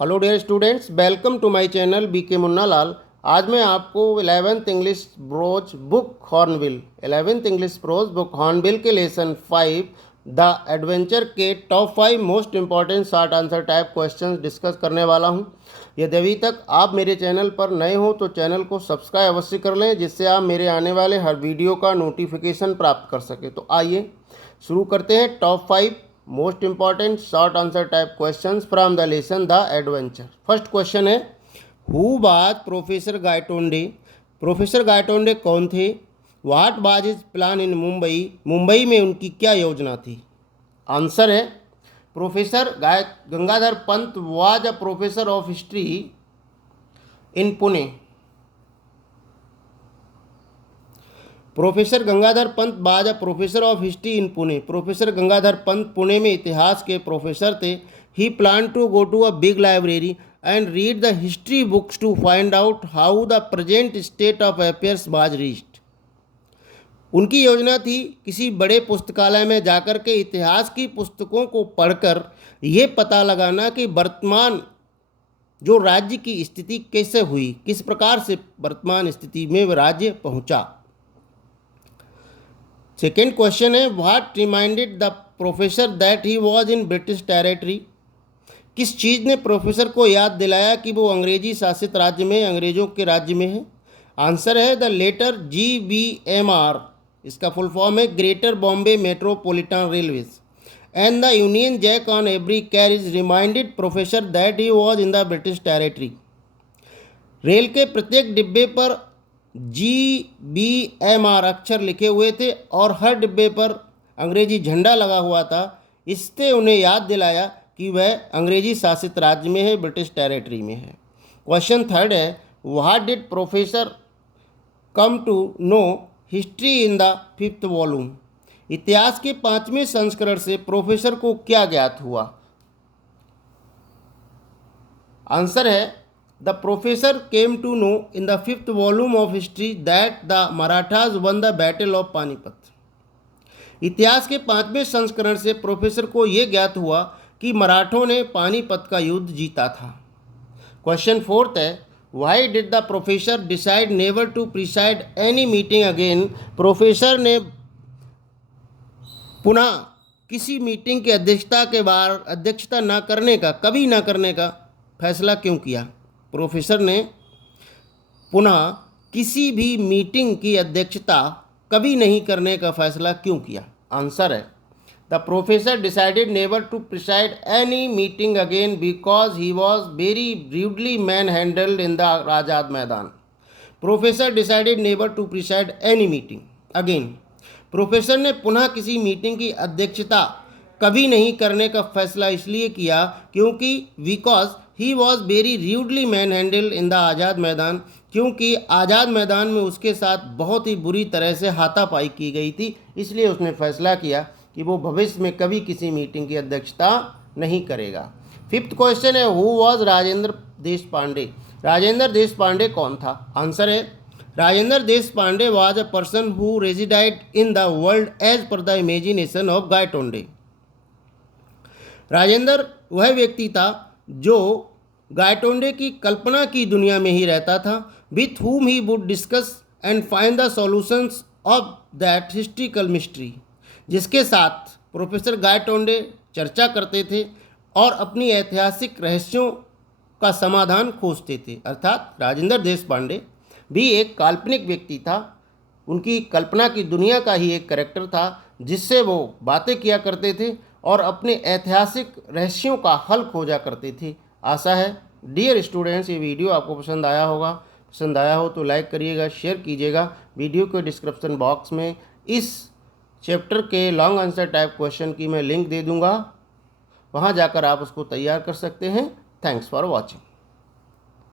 Hello dear students, welcome to my channel BK Munna Lal. आज मैं आपको 11th English prose book Hornbill 11th English prose book Hornbill के lesson 5 the Adventure के top 5 most important short answer type questions discuss करने वाला हूं। यदि अभी तक आप मेरे चैनल पर नए हो तो चैनल को सब्सक्राइब अवश्य कर लें, जिससे आप मेरे आने वाले हर वीडियो का नोटिफिकेशन प्राप्त कर सकें। तो आइए शुरू करते हैं top 5 most important short answer type questions from the lesson the adventure. First question है, who was professor Gaitonde? Professor Gaitonde कौन थे? What was his plan in Mumbai? Mumbai में उनकी क्या योजना थी? आंसर है, professor Gangadhar Pant was a professor of history in Pune. Professor Gangadhar Pant was a professor of history in Pune. Professor Gangadhar Pant Pune में इतिहास के प्रोफेसर थे। He plan to go to a big library and read the history books to find out how the present state of affairs was reached. उनकी योजना थी किसी बड़े पुस्तकालय में जाकर के इतिहास की पुस्तकों को पढ़कर ये पता लगाना कि वर्तमान जो राज्य की स्थिति कैसे हुई, किस प्रकार से वर्तमान स्थिति में राज्य पहुंचा। सेकेंड क्वेश्चन है, what reminded the professor that he was in British territory? किस चीज़ ने प्रोफेसर को याद दिलाया कि वो अंग्रेजी शासित राज्य में, अंग्रेजों के राज्य में है? आंसर है, द लेटर GBMR, इसका फुल फॉर्म है greater Bombay metropolitan railways, and the union jack on every carriage reminded professor that he was in the British territory. Rail के प्रत्येक डिब्बे पर GBMR अक्षर लिखे हुए थे और हर डिब्बे पर अंग्रेजी झंडा लगा हुआ था। इससे उन्हें याद दिलाया कि वह अंग्रेजी शासित राज्य में है, ब्रिटिश टेरिटरी में है। क्वेश्चन थर्ड है, what did professor come to know history in the 5th volume? इतिहास के 5वें संस्करण से प्रोफेसर को क्या ज्ञात हुआ? आंसर है, The professor came to know in the 5th volume of history that the Marathas won the battle of Panipat. इतिहास के 5वें संस्करण से प्रोफेसर को यह ज्ञात हुआ कि मराठों ने पानीपत का युद्ध जीता था। क्वेश्चन फोर्थ है, why did the professor decide never to preside any meeting again? Professor ने पुनः किसी मीटिंग की अध्यक्षता न करने का, कभी न करने का फैसला क्यों किया? प्रोफेसर ने पुनः किसी भी मीटिंग की अध्यक्षता कभी नहीं करने का फैसला क्यों किया? आंसर है, the professor decided never to preside any meeting again because he was very rudely manhandled in the Azad Maidan. Professor decided never to preside any meeting again. Professor ने पुनः किसी मीटिंग की अध्यक्षता कभी नहीं करने का फैसला इसलिए किया क्योंकि because he was very rudely manhandle in the Azad Maidan, क्योंकि आज़ाद मैदान में उसके साथ बहुत ही बुरी तरह से हाथापाई की गई थी। इसलिए उसने फैसला किया कि वो भविष्य में कभी किसी मीटिंग की अध्यक्षता नहीं करेगा। 5th क्वेश्चन है, हु वॉज राजेंद्र देश पांडे? राजेंद्र देश पांडे कौन था? आंसर है, Rajendra Deshpande was a person who resided in the world as per the imagination of Gaitonde. Rajendra वह व्यक्ति था जो गायटोंडे की कल्पना की दुनिया में ही रहता था, with whom he would discuss and find the solutions of that historical mystery, जिसके साथ प्रोफेसर गायटोंडे चर्चा करते थे और अपनी ऐतिहासिक रहस्यों का समाधान खोजते थे। अर्थात राजेंद्र देश पांडे भी एक काल्पनिक व्यक्ति था, उनकी कल्पना की दुनिया का ही एक कैरेक्टर था जिससे वो बातें किया करते थे और अपने ऐतिहासिक रहस्यों का हल खोजा करते थे। आशा है डियर स्टूडेंट्स ये वीडियो आपको पसंद आया होगा। पसंद आया हो तो लाइक करिएगा, शेयर कीजिएगा। वीडियो के डिस्क्रिप्शन बॉक्स में इस चैप्टर के लॉन्ग आंसर टाइप क्वेश्चन की मैं लिंक दे दूंगा, वहां जाकर आप उसको तैयार कर सकते हैं। Thanks for watching.